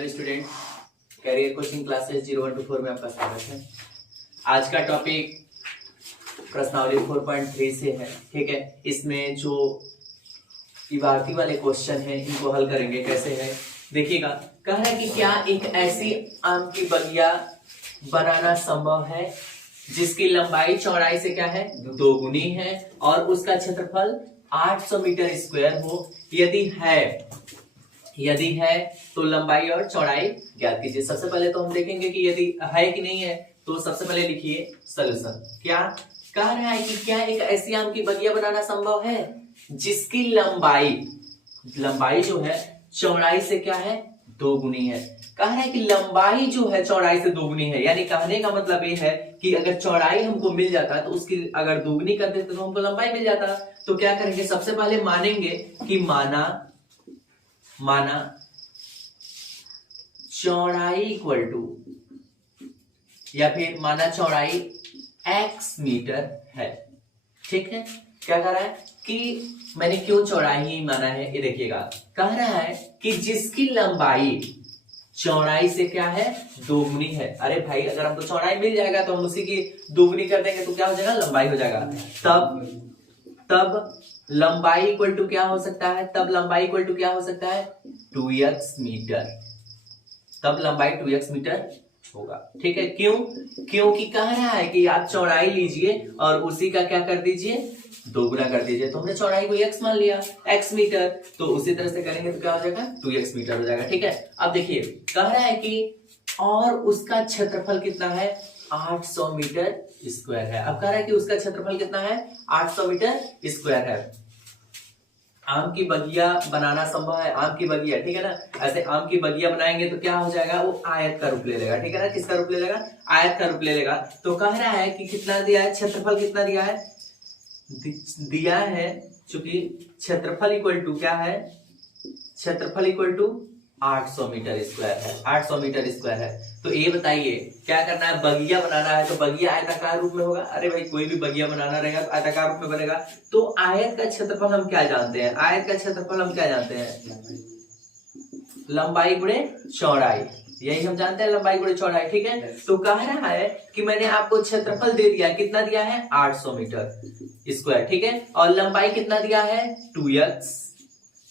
Hello student, career coaching classes 01 to 4 में आपका स्वागत है। आज का टॉपिक प्रश्नावली 4.3 से है। ठीक है, इसमें जो इबारती वाले क्वेश्चन हैं इनको हल करेंगे। कैसे है देखिएगा। कह रहा है कि क्या एक ऐसी आम की बगिया बनाना संभव है जिसकी लंबाई चौड़ाई से क्या है, दोगुनी है और उसका क्षेत्रफल 800 मीटर स्क्वायर हो। यदि है तो लंबाई और चौड़ाई ज्ञात कीजिए। सबसे पहले तो हम देखेंगे कि यदि है कि नहीं है, तो सबसे पहले लिखिए सॉल्यूशन। क्या कह रहा है कि क्या एक ऐसी आम की बगिया बनाना संभव है जिसकी लंबाई जो है चौड़ाई से क्या है, दोगुनी है। कह रहा है कि लंबाई जो है चौड़ाई से दोगुनी है, यानी कहने का मतलब ये है कि अगर चौड़ाई हमको मिल जाता तो उसकी अगर दोगुनी कर देते तो हमको लंबाई मिल जाता। तो क्या करेंगे, सबसे पहले मानेंगे कि माना चौड़ाई इक्वल टू, या फिर माना चौड़ाई x मीटर है। ठीक है, क्या कह रहा है कि मैंने क्यों चौड़ाई ही माना है, ये देखिएगा। कह रहा है कि जिसकी लंबाई चौड़ाई से क्या है, दोगुनी है। अरे भाई, अगर हमको चौड़ाई मिल जाएगा तो हम उसी की दोगुनी कर देंगे तो क्या हो जाएगा, लंबाई हो जाएगा। तब लंबाई इक्वल टू क्या हो सकता है, तब लंबाई इक्वल टू क्या हो सकता है, 2x मीटर। तब लंबाई 2x मीटर होगा। ठीक है, क्योंकि कह रहा है कि आप चौड़ाई लीजिए और उसी का क्या कर दीजिए, दोगुना कर दीजिए। तो हमने चौड़ाई को x मान लिया, x मीटर, तो उसी तरह से करेंगे तो क्या हो जाएगा, 2x मीटर हो जाएगा। ठीक है, अब देखिए कह रहा है कि और उसका क्षेत्रफल कितना है, 800 मीटर स्क्वायर है। अब कह रहा है कि उसका क्षेत्रफल कितना है, 800 मीटर स्क्वायर है। आम की बगिया बनाना संभव है, आम की बगिया। ठीक है ना, ऐसे आम की बगिया बनाएंगे तो क्या हो जाएगा, वो आयत का रूप ले लेगा। ठीक है ना, किसका रूप ले लेगा, आयत का रूप ले लेगा। तो कह रहा है कि कितना दिया है, क्षेत्रफल कितना दिया है चूंकि क्षेत्रफल इक्वल टू क्या है, क्षेत्रफल इक्वल टू 800 मीटर स्क्वायर है। 800 मीटर स्क्वायर है। तो ये बताइए क्या करना है, बगिया बनाना है तो बगिया आयताकार रूप में होगा। अरे भाई, कोई भी बगिया बनाना रहेगा तो आयताकार रूप में बनेगा। तो आयत का क्षेत्रफल हम क्या जानते हैं, आयत का क्षेत्रफल हम क्या जानते हैं, लंबाई गुणे चौड़ाई। यही हम जानते हैं, लंबाई गुणे चौड़ाई। ठीक है, तो कह रहा है कि मैंने आपको क्षेत्रफल दे दिया, कितना दिया है, 800 मीटर स्क्वायर। ठीक है, और लंबाई कितना दिया है, 2x,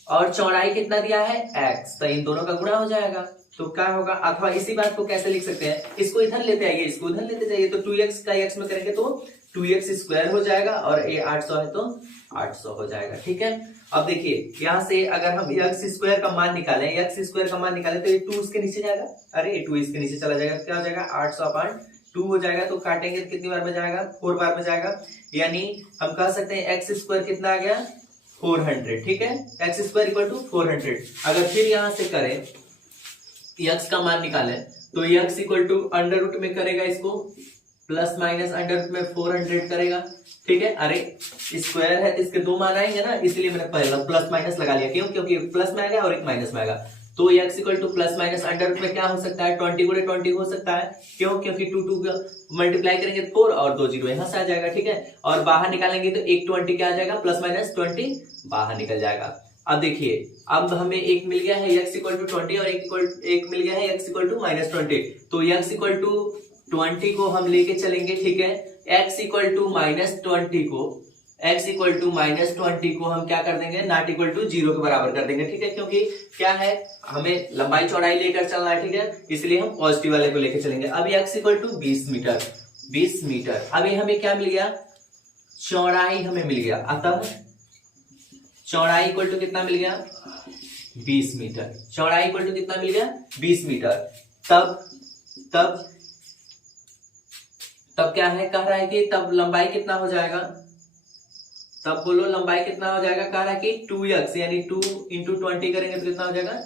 और चौड़ाई कितना दिया है, x। तो इन दोनों का गुणा हो जाएगा तो क्या होगा। अथवा इसी बात को कैसे लिख सकते हैं, इसको इधर लेते आइए, इसको इधर लेते जाइए। तो 2x का x में करेंगे तो 2x स्क्वायर हो जाएगा, और ये 800 है तो 800 हो जाएगा। ठीक है, अब देखिए यहाँ से अगर हम x स्क्वायर का मान निकालें, x स्क्वायर का मान निकालें तो ये 2 इसके नीचे जाएगा। अरे 2 इसके नीचे चला जाएगा, क्या हो जाएगा, 800/2 हो जाएगा। तो काटेंगे तो कितनी बार में जाएगा, 4 बार में जाएगा। यानी हम कह सकते हैं x स्क्वायर कितना आ गया, 400। ठीक है, x स्क्वायर इक्वल टू 400। अगर फिर यहां से करें, x का मान निकालें तो x equal to under root में करेगा, इसको प्लस माइनस अंडर रूट में 400 करेगा। ठीक है, अरे स्क्वायर है तो इसके दो मान आएंगे ना, इसलिए मैंने पहले प्लस माइनस लगा लिया। क्यों, क्योंकि एक प्लस में आएगा और एक माइनस में आएगा। तो x equal to plus minus under root में क्या हो सकता है, 20 गुणे 20 हो सकता है। क्यों, क्योंकि 2 मल्टीप्लाई करेंगे 4 और 2 0 यहां से आ जाएगा। ठीक है, और बाहर निकालेंगे तो एक 20 क्या आ जाएगा, प्लस माइनस 20 बाहर निकल जाएगा। अब देखिए, अब हमें एक मिल गया है x इक्वल टू 20 और एक मिल गया है x इक्वल टू माइनस 20। तो x इक्वल टू 20 को हम लेके चलेंगे। ठीक है, x इक्वल टू माइनस 20 को हम क्या कर देंगे, नॉट इक्वल टू 0 के बराबर कर देंगे। ठीक है, क्योंकि क्या है, हमें लंबाई चौड़ाई लेकर चलना है। ठीक है, इसलिए हम पॉजिटिव वाले को लेकर चलेंगे। अब x इक्वल टू 20 मीटर। अभी हमें क्या मिल गया, चौड़ाई हमें मिल गया। अतः चौड़ाई इक्वल टू कितना मिल गया, 20 मीटर। चौड़ाई इक्वल टू कितना मिल गया, 20 मीटर। तब क्या है, कह रहा है कि तब लंबाई कितना हो जाएगा, तब बोलो लंबाई कितना हो जाएगा। कह रहा है कि 2x यानी 2 इंटू 20 करेंगे तो कितना हो जाएगा,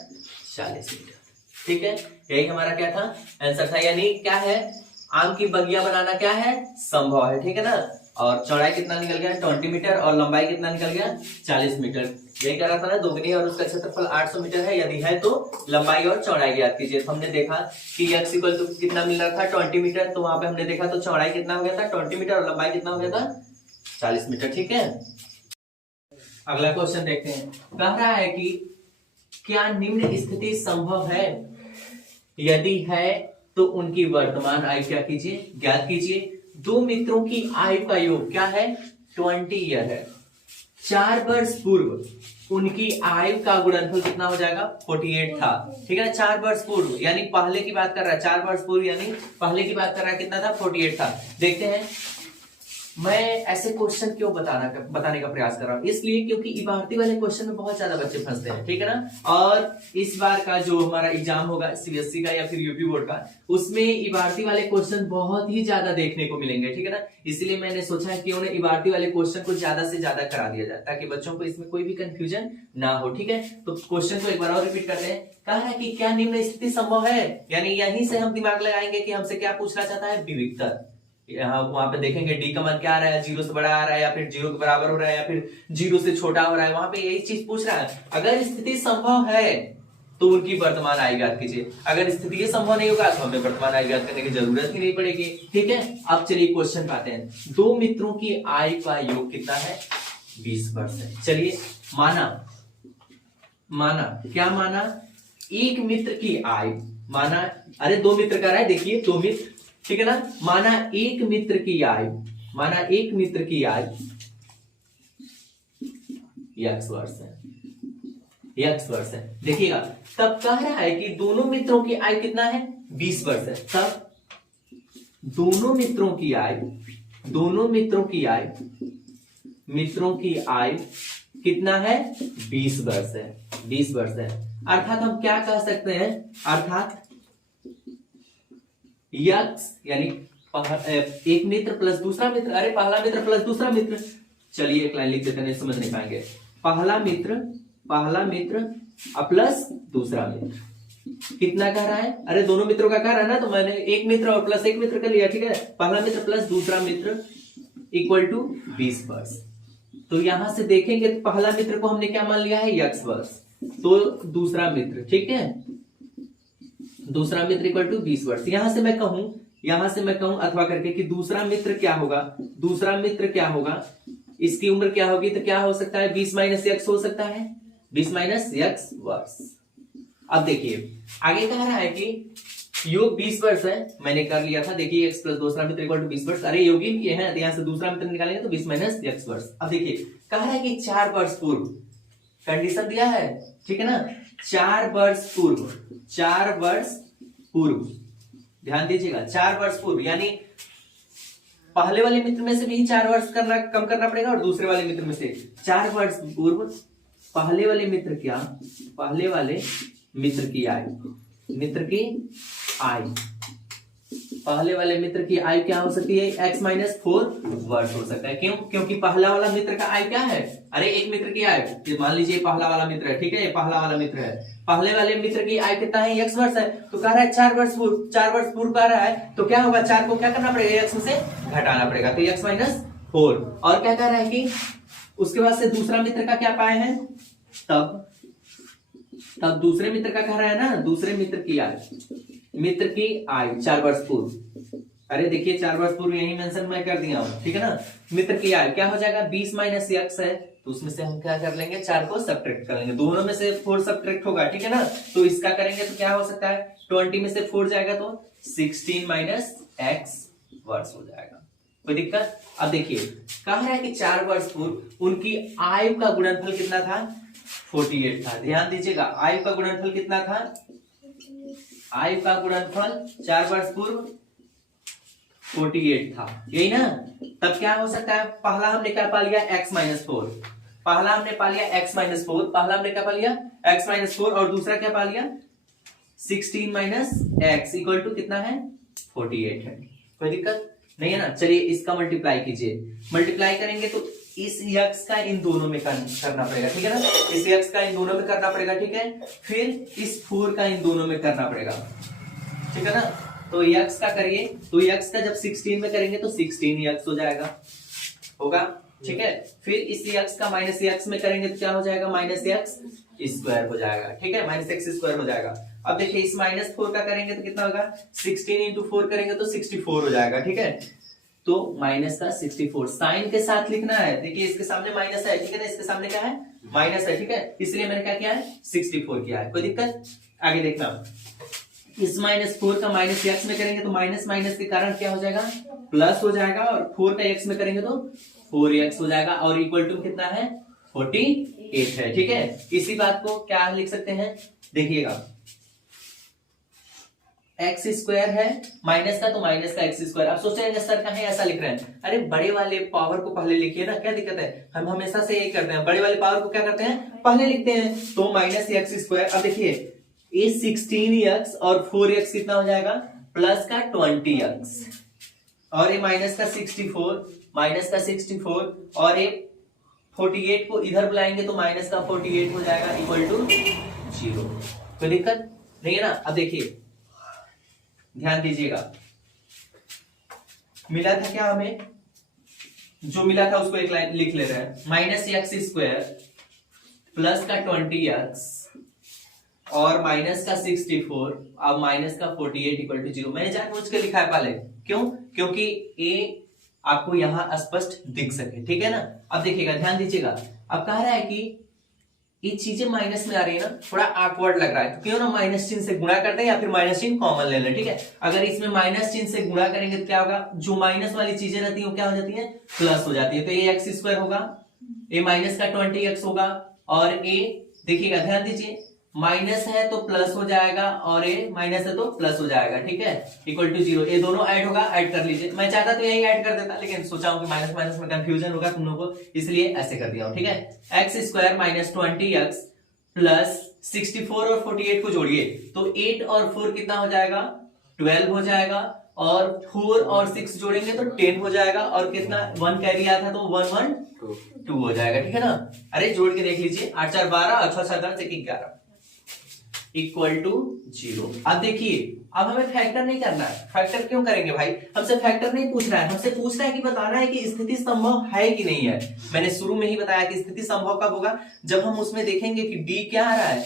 40 मीटर। ठीक है, यही हमारा क्या था, आंसर था। यानी क्या है, आम की बगिया बनाना क्या है, संभव है। ठीक है ना, और चौड़ाई कितना निकल गया, 20 मीटर, और लंबाई कितना निकल गया, 40 मीटर। यही कह रहा था ना, दोगुनी, और उसका क्षेत्रफल 800 मीटर है। यदि है तो लंबाई और चौड़ाई ज्ञात कीजिए। तो हमने देखा कि x इक्वल टू कितना मिल रहा था, 20 मीटर। तो वहां पे हमने देखा तो चौड़ाई कितना हो गया था, 20 मीटर, और लंबाई कितना हो गया था, 40 मीटर। ठीक है, अगला क्वेश्चन देखते हैं। कह रहा है कि क्या निम्न स्थिति संभव है यदि है तो उनकी वर्तमान आयु क्या कीजिए, ज्ञात कीजिए। दो मित्रों की आयु का योग क्या है, 20 ईयर है। 4 वर्ष पूर्व उनकी आयु का गुणनफल कितना हो जाएगा, 48 था। ठीक है ना, 4 वर्ष पूर्व यानी पहले की बात कर रहा है, 4 वर्ष पूर्व यानी पहले की बात कर रहा है, कितना था, 48 था। देखते हैं मैं ऐसे क्वेश्चन क्यों बताने का प्रयास कर रहा हूं, इसलिए क्योंकि इबारती वाले क्वेश्चन में बहुत ज्यादा बच्चे फंसते हैं। ठीक है ना, और इस बार का जो हमारा एग्जाम होगा सीबीएसई का या फिर यूपी बोर्ड का, उसमें इबारती वाले क्वेश्चन बहुत ही ज्यादा देखने को मिलेंगे। ठीक है ना, इसलिए मैंने सोचा है कि उन्हें इबारती वाले क्वेश्चन को ज्यादा से ज्यादा करा दिया जाए ताकि बच्चों को इसमें कोई भी कंफ्यूजन ना हो। ठीक है, तो क्वेश्चन को एक बार और रिपीट करते हैं। कहा है कि क्या निम्न स्थिति संभव है, यानी यहीं से हम दिमाग लगाएंगे कि हमसे क्या पूछना चाहता है, विविक्तर। यहाँ वहां पे देखेंगे डी का मान क्या आ रहा है, 0 से बड़ा आ रहा है या फिर 0 के बराबर हो रहा है या फिर 0 से छोटा हो रहा है, वहां पे यही चीज पूछ रहा है। अगर स्थिति संभव है तो उनकी वर्तमान आयु ज्ञात कीजिए, अगर स्थिति ये संभव नहीं होगा तो हमें वर्तमान आयु ज्ञात करने की जरूरत ही नहीं पड़ेगी। ठीक है, अब चलिए क्वेश्चन पाते हैं। दो मित्रों की आयु का योग कितना है, 20 वर्ष है। चलिए माना क्या माना, एक मित्र की आयु, माना अरे दो मित्र का रहा है, देखिए दो मित्र, ठीक है ना, माना एक मित्र की आयु, माना एक मित्र की आयु x वर्ष है, x वर्ष है। देखिएगा तब कह रहा है कि दोनों मित्रों की आयु कितना है, 20 वर्ष है। तब दोनों मित्रों की आयु कितना है, 20 वर्ष है, 20 वर्ष है। अर्थात हम क्या कह सकते हैं, अर्थात यक्स यानी एक मित्र प्लस दूसरा मित्र, अरे पहला मित्र प्लस दूसरा मित्र, चलिए एक लाइन लिख देते हैं, समझ नहीं पाएंगे। पहला मित्र प्लस दूसरा मित्र कितना कह रहा है, अरे दोनों मित्रों का कह रहा है ना, तो मैंने एक मित्र और प्लस एक मित्र कर लिया। ठीक है, पहला मित्र प्लस दूसरा मित्र इक्वल टू 20 वर्ष। तो यहां से देखेंगे तो पहला मित्र को हमने क्या मान लिया है, x वर्ष, तो दूसरा मित्र, ठीक है, दूसरा मित्र इक्वल टू 20 वर्ष। यहां से मैं कहूं अथवा करके कि दूसरा मित्र क्या होगा, इसकी उम्र क्या होगी, तो क्या हो सकता है, 20 माइनस एक्स हो सकता है, 20 माइनस एक्स वर्ष। अब देखिए आगे कह रहा है कि योग 20 वर्ष है, मैंने कर लिया था, देखिए x प्लस दूसरा मित्र इक्वल टू 20 वर्ष, अरे योगी ये है, यहां से दूसरा मित्र निकालेंगे तो 20 माइनस एक्स वर्ष। अब देखिए कह रहा है कि 4 वर्ष पूर्व, कंडीशन दिया है, ठीक है ना, 4 वर्ष पूर्व, ध्यान दीजिएगा, 4 वर्ष पूर्व यानी पहले वाले मित्र में से भी 4 वर्ष कम करना पड़ेगा और दूसरे वाले मित्र में से 4 वर्ष पूर्व पहले वाले मित्र की आयु क्या हो सकती है, x माइनस 4 वर्ष हो सकता है। क्यों, क्योंकि पहला वाला मित्र का आयु क्या है, अरे एक मित्र की आयु, मान लीजिए पहला वाला मित्र है, ठीक है, ये पहला वाला मित्र है, पहले वाले मित्र की आयु कितना है, x वर्ष है, तो कह रहा है 4 वर्ष पूर्व कह रहा है, तो क्या होगा, 4 को क्या करना पड़ेगा, x में से घटाना पड़ेगा, तो x माइनस 4। और क्या कह रहा है कि उसके बाद से दूसरा मित्र का क्या पाए हैं, तब दूसरे मित्र का कह रहा है ना, दूसरे मित्र की आयु 4 वर्ष पूर्व, अरे देखिए 4 वर्ष पूर्व यही मेंशन मैं कर दिया हूं, ठीक है ना, मित्र की आयु क्या हो जाएगा, 20 माइनस एक्स है, तो उसमें से हम क्या कर लेंगे, 4 को सब्ट्रैक्ट कर लेंगे, दोनों में से 4 सब्ट्रैक्ट होगा, ठीक है ना, तो इसका करेंगे तो क्या हो सकता है, 20 में से 4 जाएगा तो 16 माइनस एक्स वर्ष हो जाएगा, कोई दिक्कत। अब देखिए कह रहा है कि 4 वर्ष पूर्व उनकी आयु का गुणनफल कितना था, 48 था। ध्यान दीजिएगा आयु का गुणनफल कितना था, आयु का गुणनफल 4 वर्ष पूर्व 48 था, यही ना। तब क्या हो सकता है, पहला हमने क्या पा लिया, x माइनस 4, पहला हमने पा लिया x माइनस 4, पहला हमने क्या पा लिया, x माइनस 4, और दूसरा क्या पा लिया, 16 माइनस x इक्वल टू कितना है, 48 है, कोई दिक्कत नहीं है ना। चलिए इसका मल्टीप्लाई कीजिए, मल्टीप्लाई करेंगे तो इस x का इन दोनों में करना पड़ेगा, ठीक है ना, इस x का इन दोनों में करना पड़ेगा, ठीक है, फिर इस 4 का इन दोनों में करना पड़ेगा, ठीक है ना, तो x का करिए, तो x का जब 16 में करेंगे तो 16x हो जाएगा, होगा, ठीक है, फिर इस x का माइनस x में करेंगे तो क्या हो जाएगा, माइनस x स्क्वायर हो जाएगा, ठीक है, माइनस x स्क्वायर हो जाएगा। अब देखिए इस माइनस 4 का करेंगे तो कितना होगा, 16 इंटू 4 करेंगे तो 64 हो जाएगा, ठीक है, तो माइनस का 64 साइन के साथ लिखना है, देखिए इसके सामने माइनस है, ठीक है ना, इसके सामने क्या है, माइनस है, ठीक है, इसलिए मैंने क्या किया है, 64 किया है, कोई दिक्कत। आगे देखना, इस -4 का माइनस एक्स में करेंगे तो माइनस माइनस के कारण क्या हो जाएगा, प्लस हो जाएगा, और 4 का एक्स में करेंगे तो 4x हो जाएगा, और इक्वल टू कितना है, 48 है। ठीक है, इसी बात को क्या लिख सकते हैं, देखिएगा एक्स स्क्वायर है माइनस का, तो माइनस का एक्स स्क्वायर। अब सोच रहे हैं सर कहाँ ऐसा लिख रहे हैं, अरे बड़े वाले पावर को पहले लिखिए ना, क्या दिक्कत है, हम हमेशा से यही करते हैं, बड़े वाले पावर को क्या करते हैं, पहले लिखते हैं। तो माइनस एक्स स्क्वायर, अब देखिए ये 16x और 4x कितना हो जाएगा, प्लस का 20x, और ये माइनस का 64 और ये 48 को इधर बुलाएंगे तो माइनस का 48 हो जाएगा, इक्वल टू 0। कोई दिक्कत नहीं है ना। अब देखिए ध्यान दीजिएगा, मिला था क्या हमें, जो मिला था उसको एक लाइन लिख ले रहे हैं, माइनस एक्स स्क्वायर प्लस का 20x और माइनस का 64 अब माइनस का 48 इक्वल टू 0। मैंने जानबूझ के लिखा है पहले, क्यों, क्योंकि ए आपको यहां स्पष्ट दिख सके। ठीक है ना। अब देखिएगा ध्यान दीजिएगा, अब कह रहा है कि ये चीजें माइनस में आ रही है ना, थोड़ा ऑकवर्ड लग रहा है, क्यों ना माइनस चिन्ह से गुणा करते हैं या फिर माइनस चिन्ह कॉमन ले लें। ठीक है, अगर इसमें माइनस चिन्ह से गुणा करेंगे तो क्या होगा, जो माइनस वाली चीजें रहती है वो क्या हो जाती है, प्लस हो जाती है। तो ये एक्स स्क्वायर होगा, ये माइनस का 20x होगा, और ए देखिएगा ध्यान दीजिए, माइनस है तो प्लस हो जाएगा, और ये माइनस है तो प्लस हो जाएगा। ठीक है, इक्वल टू 0, ये दोनों ऐड होगा, ऐड कर लीजिए। मैं चाहता तो यही ऐड कर देता, लेकिन सोचा हूं कि माइनस माइनस में कंफ्यूजन होगा तुम लोगों को, इसलिए ऐसे कर दिया हूं। ठीक है, x square minus 20x plus 64 और 48 को जोड़िए तो 8 और 4 कितना हो जाएगा, 12 हो जाएगा, और 4 और 6 जोड़ेंगे तो 10 हो जाएगा, और कितना 1 कैरी आया था तो 1 1 2 हो जाएगा। ठीक है ना। अरे जोड़ के देख लीजिए, 8 4 12 और 6 7 10 11 इक्वल टू 0। अब देखिए, अब हमें फैक्टर नहीं करना है। फैक्टर क्यों करेंगे भाई, हमसे फैक्टर नहीं पूछ रहा है, हमसे पूछ रहा है कि बताना है कि स्थिति संभव है कि नहीं है। मैंने शुरू में ही बताया कि स्थिति संभव कब होगा, जब हम उसमें देखेंगे कि डी क्या आ रहा है,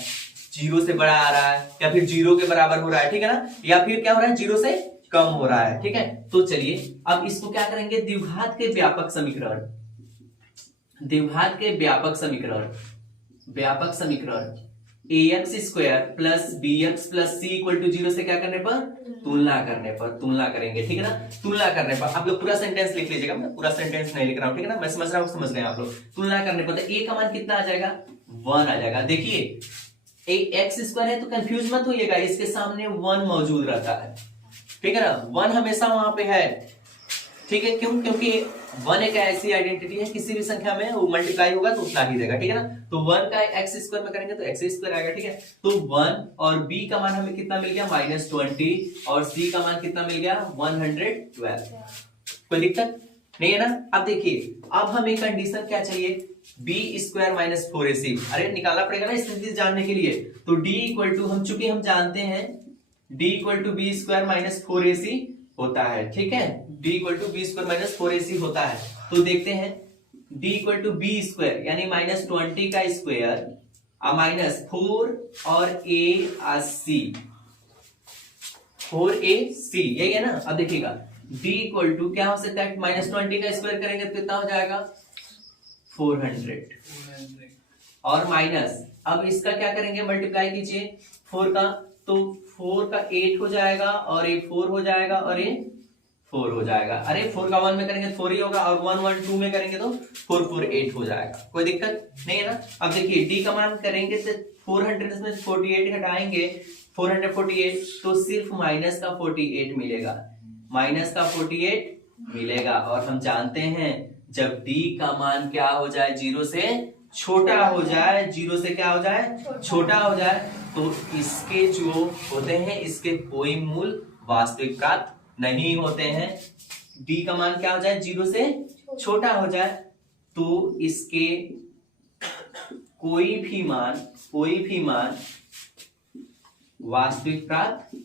0 से बड़ा आ रहा है, या फिर 0 के बराबर हो रहा है। ठीक है ना, या फिर क्या हो रहा है, 0 से कम हो रहा है। ठीक है, तो चलिए अब इसको क्या करेंगे, द्विघात के व्यापक समीकरण, द्विघात के व्यापक समीकरण ax square plus bx plus c equal to 0 से क्या करने पर, तुलना करेंगे। ठीक है ना, तुलना करने पर आप लोग पूरा सेंटेंस लिख लीजिएगा, मैं पूरा सेंटेंस नहीं लिख रहा हूं। ठीक है ना, मैं समझ रहा हूं, समझ रहे हैं आप लोग। तुलना करने पर तो a का मान कितना आ जाएगा, 1 आ जाएगा। देखिए एक्स स्क्वायर है तो कंफ्यूज मत होइएगा, इसके सामने 1 मौजूद रहता है। ठीक है ना, 1 हमेशा वहां पे है। ठीक है, क्यों, क्योंकि 1 एक ऐसी आइडेंटिटी है, किसी भी संख्या में वो मल्टीप्लाई होगा तो उतना ही देगा। ठीक है ना, तो 1 का एक्स स्क्वायर में करेंगे तो एक्स स्क्वायर आएगा। ठीक है, तो 1 और b का मान हमें कितना मिल गया, -20, और c का मान कितना मिल गया, 112। कोई दिक्कत नहीं है ना। अब देखिए, अब हमें कंडीशन क्या चाहिए, b स्क्वायर माइनस 4ac, अरे निकालना पड़ेगा ना स्थिति जानने के लिए। तो d इक्वल टू, हम चूंकि हम जानते हैं d equal to b square minus 4ac होता है। ठीक है, d equal to b square minus 4ac होता है। तो देखते हैं d equal to b square यानी -20 का स्क्वायर माइनस 4 और ac, 4ac यही है ना। अब देखिएगा d इक्वल टू क्या हो सकता है, -20 का स्क्वायर करेंगे तो कितना हो जाएगा, 400, और माइनस, अब इसका क्या करेंगे, मल्टीप्लाई कीजिए 4 का, तो 4 का 8 हो जाएगा, और ये 4 हो जाएगा, और ये 4 हो जाएगा। अरे 4 का 1 में करेंगे तो 4 ही होगा, और 1 1 2 में करेंगे तो 4 4 8 हो जाएगा। कोई दिक्कत नहीं है ना। अब देखिए डी का मान करेंगे तो 400 में 48 हटाएंगे, 448, तो सिर्फ माइनस का 48 मिलेगा, माइनस का 48 मिलेगा। और हम जानते हैं जब डी का मान क्या हो जाए, 0 से छोटा हो जाए, 0 से क्या हो जाए, छोटा हो जाए, तो इसके जो होते हैं इसके कोई मूल वास्तविक प्राप्त नहीं होते हैं। d का मान क्या हो जाए, 0 से छोटा हो जाए, तो इसके कोई भी मान वास्तविक प्राप्त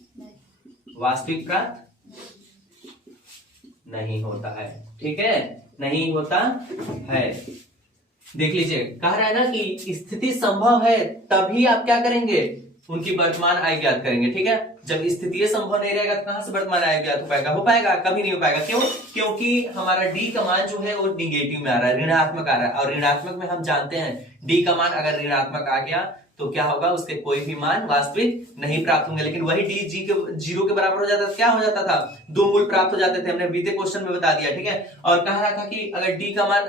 नहीं होता है। ठीक है, नहीं होता है। देख लीजिए, कह रहा है ना कि स्थिति संभव है, तभी आप क्या करेंगे, उनकी वर्तमान आय ज्ञात करेंगे। ठीक है, जब स्थिति संभव नहीं रहेगा तो कहां से वर्तमान आय ज्ञात हो पाएगा, कभी नहीं हो पाएगा। क्यों, क्योंकि हमारा डी का मान जो है वो निगेटिव में आ रहा है, ऋणात्मक आ रहा है, और ऋणात्मक में हम जानते हैं डी का मान अगर ऋणात्मक आ गया तो क्या होगा, उसके कोई भी मान वास्तविक नहीं प्राप्त होंगे। लेकिन वही डी जी के 0 के बराबर हो जाता था, क्या हो जाता था, 2 मूल प्राप्त हो जाते थे। हमने बीते क्वेश्चन में बता दिया, ठीक है। और कह रहा था कि अगर डी का मान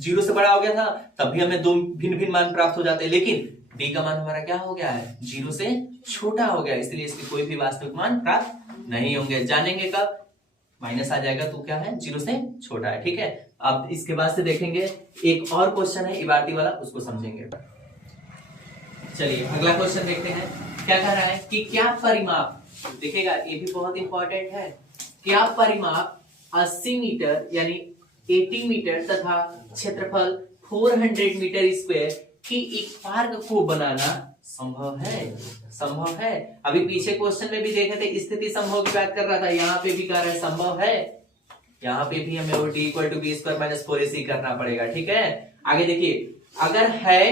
0 से बड़ा हो गया था तब भी हमें 2 भिन्न भिन्न मान प्राप्त हो जाते हैं, लेकिन डी का मान हमारा क्या हो गया है, 0 से छोटा हो गया, इसलिए इसके कोई भी वास्तविक मान प्राप्त नहीं होंगे। जानेंगे कब, माइनस आ जाएगा तो क्या है, 0 से छोटा है, ठीक है। अब इसके बाद से देखेंगे एक और क्वेश्चन है इबारती वाला, उसको समझेंगे। चलिए अगला क्वेश्चन देखते हैं। क्या कह रहा है कि क्या परिमाप, देखिएगा ये भी बहुत इंपॉर्टेंट है, क्या परिमाप 80 मीटर यानी 80 मीटर तथा क्षेत्रफल 400 मीटर स्क्वायर की एक पार्क को बनाना संभव है? संभव है। अभी पीछे क्वेश्चन में भी देखे थे, स्थिति संभव की बात कर रहा था, यहाँ पे भी कह रहा है संभव है। यहाँ पे भी हमें वो d equal to b square minus 4ac करना पड़ेगा, ठीक है। आगे देखिए, अगर है,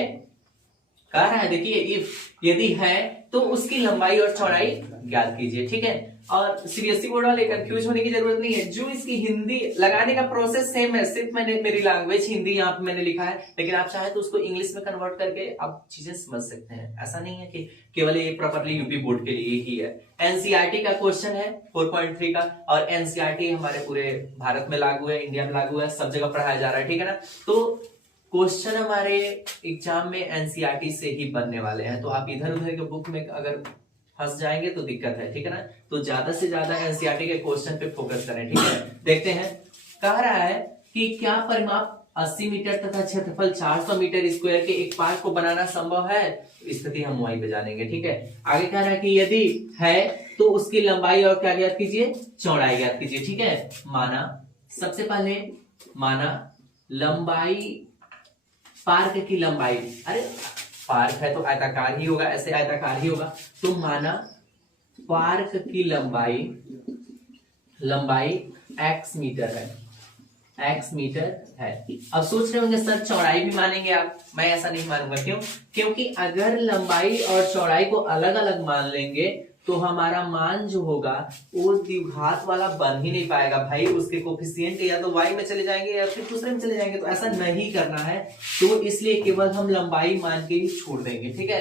कह रहा है देखिए, इफ यदि है तो उसकी लंबाई और चौड़ाई ज्ञात कीजिए, ठीक है। और सीबीएसई बोर्ड वाले कंफ्यूज होने की जरूरत नहीं है, जो इसकी हिंदी लगाने का प्रोसेस सेम है, सिर्फ मैंने मेरी लैंग्वेज हिंदी यहाँ पे मैंने लिखा है, लेकिन आप चाहे तो उसको इंग्लिश में कन्वर्ट करके आप चीजें समझ सकते हैं। ऐसा नहीं है कि केवल ये प्रॉपरली यूपी बोर्ड के लिए ही है। एनसीईआरटी का क्वेश्चन है 4.3 का, और एनसीईआरटी हमारे पूरे भारत में लागू है, इंडिया में लागू है, सब जगह पढ़ाया जा रहा है, ठीक है ना। तो क्वेश्चन हमारे एग्जाम में एनसीईआरटी से ही बनने वाले हैं, तो आप इधर उधर के बुक में अगर फंस जाएंगे तो दिक्कत है, ठीक है ना। तो ज्यादा से ज्यादा एनसीईआरटी के क्वेश्चन पे फोकस करें, ठीक है। देखते हैं, कह रहा है कि क्या परिमाप 80 मीटर तथा क्षेत्रफल 400 मीटर स्क्वायर के एक पार्क को बनाना संभव है? स्थिति हम वहीं पे जानेंगे, ठीक है। आगे कह रहा है कि यदि है तो उसकी लंबाई और क्या ज्ञात कीजिए, चौड़ाई ज्ञात कीजिए, ठीक है। माना, सबसे पहले माना लंबाई, पार्क की लंबाई, अरे पार्क है तो आयताकार ही होगा, ऐसे आयताकार ही होगा, तो माना पार्क की लंबाई x मीटर है, x मीटर है। अब सोच रहे होंगे सर चौड़ाई भी मानेंगे आप, मैं ऐसा नहीं मानूंगा। क्यों? क्योंकि अगर लंबाई और चौड़ाई को अलग अलग मान लेंगे तो हमारा मान जो होगा वो द्विघात वाला बन ही नहीं पाएगा भाई, उसके कोफिशिएंट या तो y में चले जाएंगे या फिर दूसरे में चले जाएंगे, तो ऐसा नहीं करना है, तो इसलिए केवल हम लंबाई मान के ही छोड़ देंगे, ठीक है।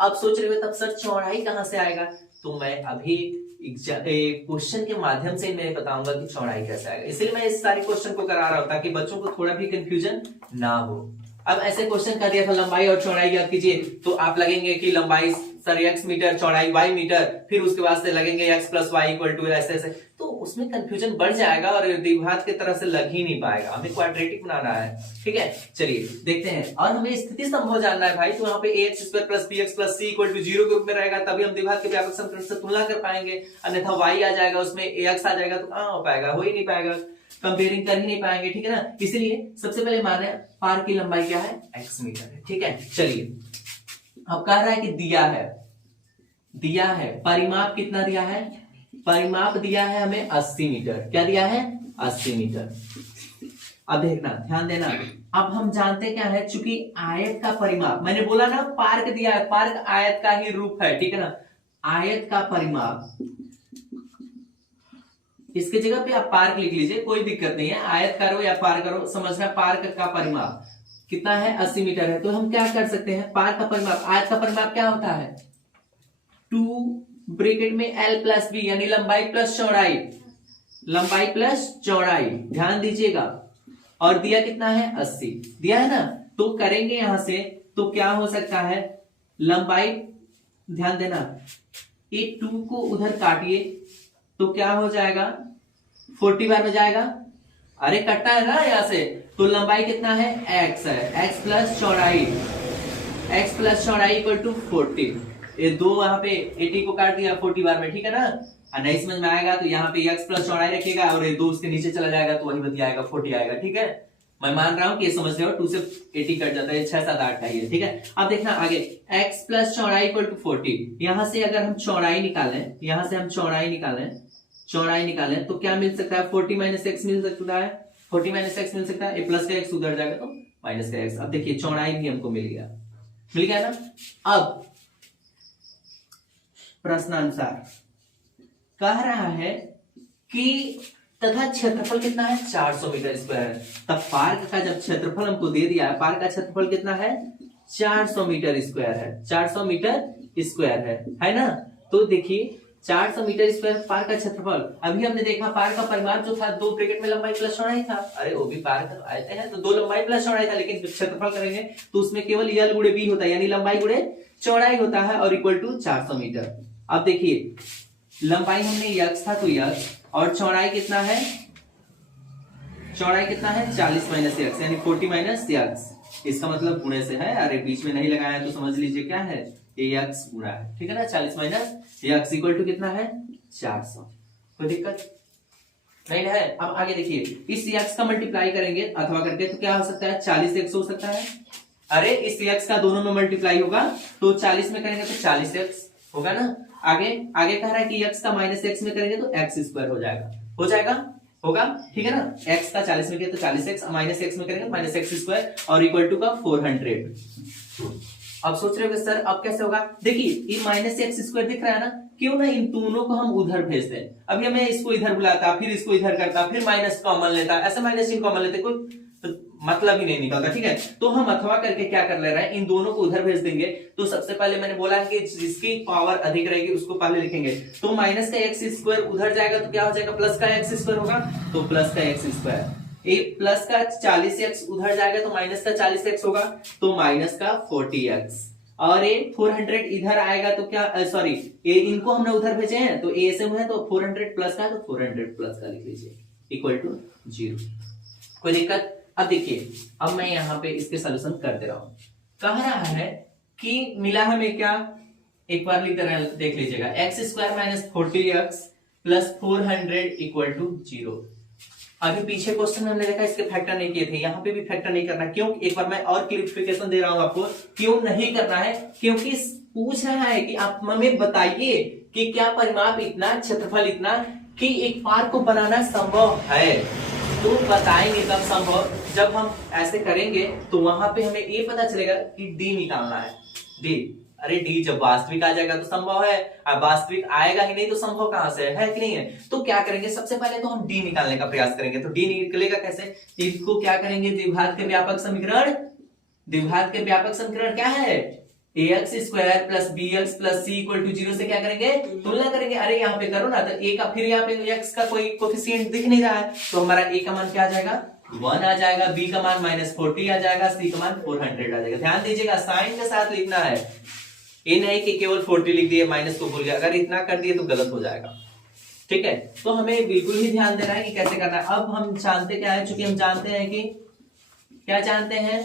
अब सोच रहे हो तब सर चौड़ाई कहां से आएगा, तो मैं अभी क्वेश्चन के माध्यम से मैं बताऊंगा कि चौड़ाई कैसे आएगा, इसलिए मैं इस सारे क्वेश्चन को करा रहा हूं ताकि बच्चों को थोड़ा भी कंफ्यूजन ना हो। अब ऐसे क्वेश्चन कर दिया था लंबाई और चौड़ाई याद कीजिए, तो आप लगेंगे कि लंबाई सर x मीटर, चौड़ाई y मीटर, फिर उसके बाद से लगेंगे x plus y equal to ऐसे ऐसे, तो उसमें कंफ्यूजन बढ़ जाएगा और द्विघात की तरह से लग ही नहीं पाएगा, हमें क्वाड्रेटिक बनाना है, ठीक है। चलिए देखते हैं, और हमें स्थिति संभव जानना है भाई, तो यहाँ पे ax square plus bx plus c equal to 0 के रूप में रहेगा, तभी हम द्विघात के व्यापक समीकरण से तुलना कर पाएंगे, अन्यथा y आ जाएगा उसमें, ax आ जाएगा, तो कहां हो पाएगा, हो ही नहीं पाएगा, कंपेयरिंग कर ही नहीं पाएंगे, ठीक है ना। इसलिए सबसे पहले माने पार्क की लंबाई क्या है, x मीटर है, ठीक है। चलिए अब कह रहा है कि दिया है परिमाप कितना दिया है, परिमाप दिया है हमें 80 मीटर, क्या दिया है, 80 मीटर। अब देखना, ध्यान देना, अब हम जानते क्या है, चूंकि आयत का परिमाप, मैंने बोला ना पार्क दिया है, पार्क आयत का ही रूप है, ठीक है ना। आयत का परिमाप, इसके जगह पे आप पार्क लिख लीजिए, कोई दिक्कत नहीं है, आयत करो या पार्क करो, समझना पार्क का परिमाप कितना है, 80 मीटर है। तो हम क्या कर सकते हैं, पार्क का परिमाप, आयत का परिमाप क्या होता है, 2 ब्रैकेट में l प्लस बी, यानी लंबाई प्लस चौड़ाई, लंबाई प्लस चौड़ाई, ध्यान दीजिएगा, और दिया कितना है, 80 दिया है ना। तो करेंगे यहां से, तो क्या हो सकता है, लंबाई, ध्यान देना, ये 2 को उधर काटिए तो क्या हो जाएगा, 40 बार में जाएगा, अरे कटना है ना यहां से, तो लंबाई कितना है, x है, x प्लस चौड़ाई, x प्लस चौड़ाई इक्वल टू 40, ये दो वहां पे 80 को काट दिया 40 बार में, ठीक है ना। नहीं समझ में आएगा तो यहाँ पे x प्लस चौड़ाई रखिएगा और ये 2 उसके नीचे चला जाएगा तो वही बतिया आएगा, 40 आएगा, ठीक है। मैं मान रहा हूं कि ये समझ रहे हो, 2 से 80 कट जाता है, 6 7 8 का ही है, ठीक है। अब देखना आगे, x प्लस चौड़ाई इक्वल टू 40, यहां से अगर हम चौड़ाई निकालें, यहां से हम चौड़ाई निकालें तो क्या मिल सकता है, 40 माइनस x मिल सकता है, 40 माइनस x मिल सकता है, प्लस का x उधर जाएगा तो माइनस का x। अब देखिए चौड़ाई भी हमको मिल गया ना। अब प्रश्नानुसार कह रहा है कि तथा क्षेत्रफल कितना है, 400 मीटर स्क्वायर है। तब पार्क का जब क्षेत्रफल हमको दे दिया है, पार्क का क्षेत्रफल कितना है, 400 मीटर स्क्वायर है, 400 मीटर स्क्वायर है ना। तो देखिए 400 मीटर स्क्वायर पार का क्षेत्रफल, अभी हमने देखा पार का परिमाप जो था 2 ब्रैकेट में लंबाई प्लस चौड़ाई था, अरे वो भी पार का आते हैं तो 2 लंबाई प्लस चौड़ाई था, लेकिन क्षेत्रफल करेंगे तो उसमें केवल यल गुणे बी होता है, यानी लंबाई गुणे चौड़ाई होता है, और इक्वल टू 400 मीटर। अब देखिए लंबाई हमने यक्स था तो यक्स, और चौड़ाई कितना है, चौड़ाई कितना है 40 माइनस यक्स, यानी 40 माइनस यक्स, इसका मतलब गुणे से है, अरे बीच में नहीं लगाया तो समझ लीजिए क्या है, ये यक्स गुणा है, ठीक है ना। 40 माइनस यक्स इक्वल टू कितना है 400, कोई दिक्कत नहीं है। अब आगे देखिए इस यक्स का मल्टीप्लाई करेंगे अथवा करके तो क्या हो सकता है 40 एक्स हो सकता है, अरे इस यक्स का दोनों में मल्टीप्लाई होगा तो 40 में करेंगे तो 40 एक्स होगा ना। आगे आगे कह रहा है कि x का माइनस एक्स में करेंगे तो एक्स स्क्वायर हो जाएगा, हो जाएगा, होगा, ठीक है ना। x का 40 में किया तो 40x, माइनस एक्स में करेंगे माइनस एक्स स्क्वायर, और इक्वल टू का 400। अब सोच रहे हो सर अब कैसे होगा, देखिए ये माइनस एक्स स्क्वायर दिख रहा है ना, क्यों ना इन दोनों को हम उधर भेज दें। अभी हमें इसको इधर बुलाता, फिर इसको इधर करता, फिर माइनस कॉमन लेता, ऐसे माइनस इन कॉमन लेते, कोई तो मतलब ही नहीं निकलता, ठीक है। तो हम अथवा करके क्या कर ले रहे हैं, इन दोनों को उधर भेज देंगे। तो सबसे पहले मैंने बोला कि जिसकी पावर अधिक रहेगी उसको पहले लिखेंगे, तो माइनस का एक्स स्क्वायर उधर जाएगा तो क्या हो जाएगा प्लस का एक्स स्क्वायर होगा, तो प्लस का एक्स स्क्वायर, ये प्लस का 40x उधर जाएगा तो माइनस का 40x होगा, तो माइनस का 40x, और ये 400 इधर आएगा तो क्या सॉरी ये इनको हमने उधर भेजे हैं तो ए से है तो 400 प्लस का है तो 400 प्लस का लिख लीजिए इक्वल टू 0, कोई दिक्कत। अब देखिए अब मैं यहाँ पे इसके सॉल्यूशन कर दे रहा हूं, कह रहा है कि मिला हमें क्या, एक बार लिख रहे हैं देख लीजिएगा, x square minus 40x plus 400 equal to 0। अभी पीछे क्वेश्चन हमने देखा इसके फैक्टर नहीं किए थे, यहाँ पे भी फैक्टर नहीं करना, क्यों, एक बार मैं और क्लियरिफिकेशन दे रहा हूं आपको क्यों नहीं करना है, क्योंकि पूछ रहा है कि आप हमें बताइए कि क्या परिमाप इतना, क्षेत्रफल इतना कि एक पार्क को बनाना संभव है। तो बताएंगे तब संभव, जब हम ऐसे करेंगे तो वहां पे हमें ये पता चलेगा कि डी निकालना है, डी, अरे डी जब वास्तविक आ जाएगा तो संभव है, अब वास्तविक आएगा ही नहीं तो संभव कहां से है कि नहीं है। तो क्या करेंगे सबसे पहले तो हम डी निकालने का प्रयास करेंगे, तो डी निकलेगा कैसे, इसको क्या करेंगे द्विघात के व्यापक समीकरण, द्विघात के व्यापक समीकरण क्या है ax square plus bx plus c equal to 0 से क्या करेंगे तुलना करेंगे। अरे यहाँ पे करो ना तो a का, फिर यहाँ पे x का कोई कोफिशिएंट दिख नहीं रहा है तो हमारा a का मान क्या आ जाएगा 1 आ जाएगा, b का मान माइनस 40 आ जाएगा, c का मान 400 आ जाएगा। ध्यान दीजिएगा साइन के साथ लिखना है, ये नहीं कि केवल 40 लिख दिए माइनस को भूल गया, अगर इतना कर दिए तो गलत हो जाएगा, ठीक है। तो हमें बिल्कुल ही ध्यान देना है कि कैसे करना है। अब हम जानते क्या है, चूंकि हम जानते हैं कि क्या जानते हैं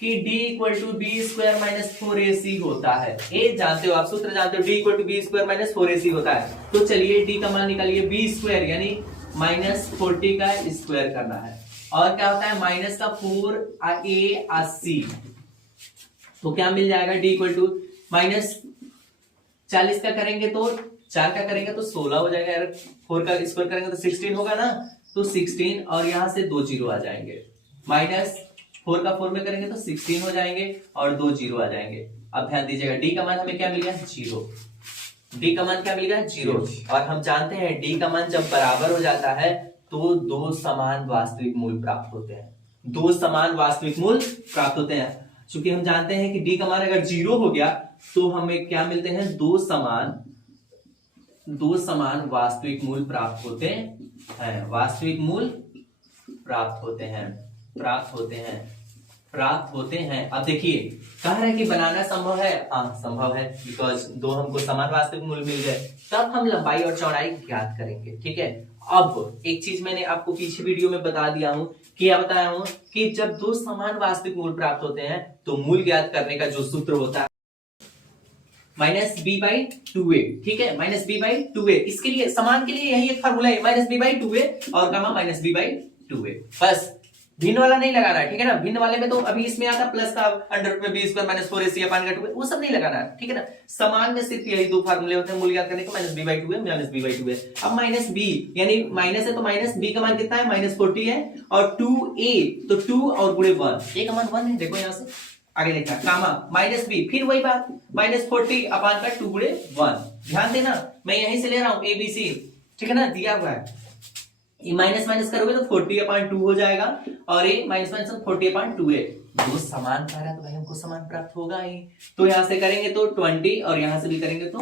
कि d equal to b square minus 4ac होता है, ये जानते हो आप, सूत्र जानते हो, d equal to b square minus 4ac होता है। तो चलिए d का मान निकालिए, b स्क्वायर यानी माइनस 40 का स्क्वायर करना है, और क्या होता है माइनस का 4ac, तो क्या मिल जाएगा d इक्वल टू माइनस 40 का करेंगे तो 4 का करेंगे तो 16 हो जाएगा यार, 4 का स्क्वायर करेंगे तो 16 होगा ना, तो 16 और यहां से 2 जीरो आ जाएंगे, माइनस 4 का 4 में करेंगे तो 16 हो जाएंगे और 2 जीरो आ जाएंगे। अब ध्यान दीजिएगा d का मान हमें क्या मिल गया 0, d का मान क्या मिल गया 0, और हम जानते हैं d का मान जब बराबर हो जाता है तो दो समान वास्तविक मूल प्राप्त होते हैं, दो समान वास्तविक मूल प्राप्त होते हैं। चूंकि हम जानते हैं कि d का मान अगर 0 हो गया तो हमें क्या मिलते हैं, दो समान वास्तविक मूल प्राप्त होते हैं, वास्तविक मूल प्राप्त होते हैं। अब देखिए कह रहे हैं कि बनाना संभव है, हाँ संभव है, बिकॉज दो हमको समान वास्तविक मूल मिल गए, तब हम लंबाई और चौड़ाई ज्ञात करेंगे, ठीक है। अब एक चीज मैंने आपको पीछे वीडियो में बता दिया हूं, क्या बताया हूं कि जब दो समान वास्तविक मूल प्राप्त होते हैं तो मूल ज्ञात करने का जो सूत्र होता है माइनस बी बाई 2a, ठीक है, माइनस बी बाई 2a, इसके लिए समान के लिए यही एक फार्मूला है, माइनस बी बाई 2a और gamma minus b by 2a, बस भिन्न वाला नहीं लगाना है, ठीक है ना। भिन्न वाले में तो अभी इसमें आता प्लस का अंडर में बी स्क्वायर माइनस 4ac अपान का 2a, वो सब नहीं लगाना है, ठीक है ना। समान में सिर्फ यही दो फार्मूले होते हैं मूल ज्ञात करने के, minus b by 2a minus b by 2a। अब माइनस बी यानी माइनस है तो माइनस बी का मान कितना है माइनस 40 है, और 2a तो 2 और गुणे 1, a का मान 1 है, देखो यहां से आगे देखा, कामा माइनस बी, फिर वही बात माइनस 40 अपान का 2 गुणे 1। ध्यान देना मैं यहीं से ले रहा हूं abc, ठीक है ना, दिया हुआ है माइनस माइनस करोगे तो 40/2 हो जाएगा और ये माइनस माइनस 40/2 है। दो समान कार्य है तो भाई हमको समान प्राप्त होगा ही। तो यहां से करेंगे तो 20 और यहां से भी करेंगे तो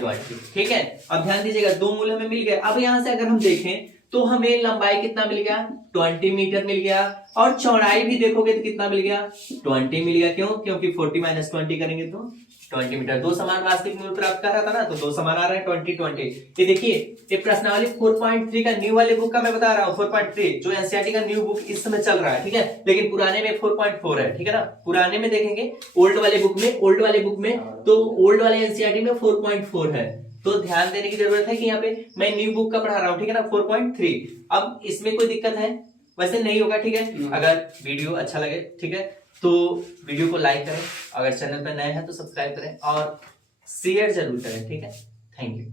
20। ठीक है, अब ध्यान दीजिएगा दो मूल हमें मिल गए। अब यहां से अगर हम देखें तो हमें लंबाई कितना मिल गया, 20 मीटर मिल गया, और चौड़ाई भी देखोगे तो कितना मिल गया, 20 मिल गया। क्यों? क्योंकि 40 - 20 करेंगे तो 20 मीटर। दो समान वास्तविक मूल प्राप्त कर रहा था ना, तो दो समान आ रहे हैं 20 20। ये देखिए ये प्रश्नावली 4.3 का न्यू वाले बुक का मैं बता रहा हूँ, 4.3 जो एनसीईआरटी का न्यू बुक इस समय चल रहा है। ठीक है, लेकिन पुराने में 4.4 है। ठीक है ना, पुराने में देखेंगे ओल्ड वाले बुक में तो ओल्ड वाले एनसीईआरटी में 4.4 है। तो ध्यान देने की जरूरत है कि यहाँ पे मैं न्यू बुक का पढ़ा रहा हूँ। ठीक है ना, 4.3। अब इसमें कोई दिक्कत है? वैसे नहीं होगा। ठीक है, अगर वीडियो अच्छा लगे, ठीक है, तो वीडियो को लाइक करें, अगर चैनल पर नए हैं तो सब्सक्राइब करें और शेयर जरूर करें। ठीक है, थैंक यू।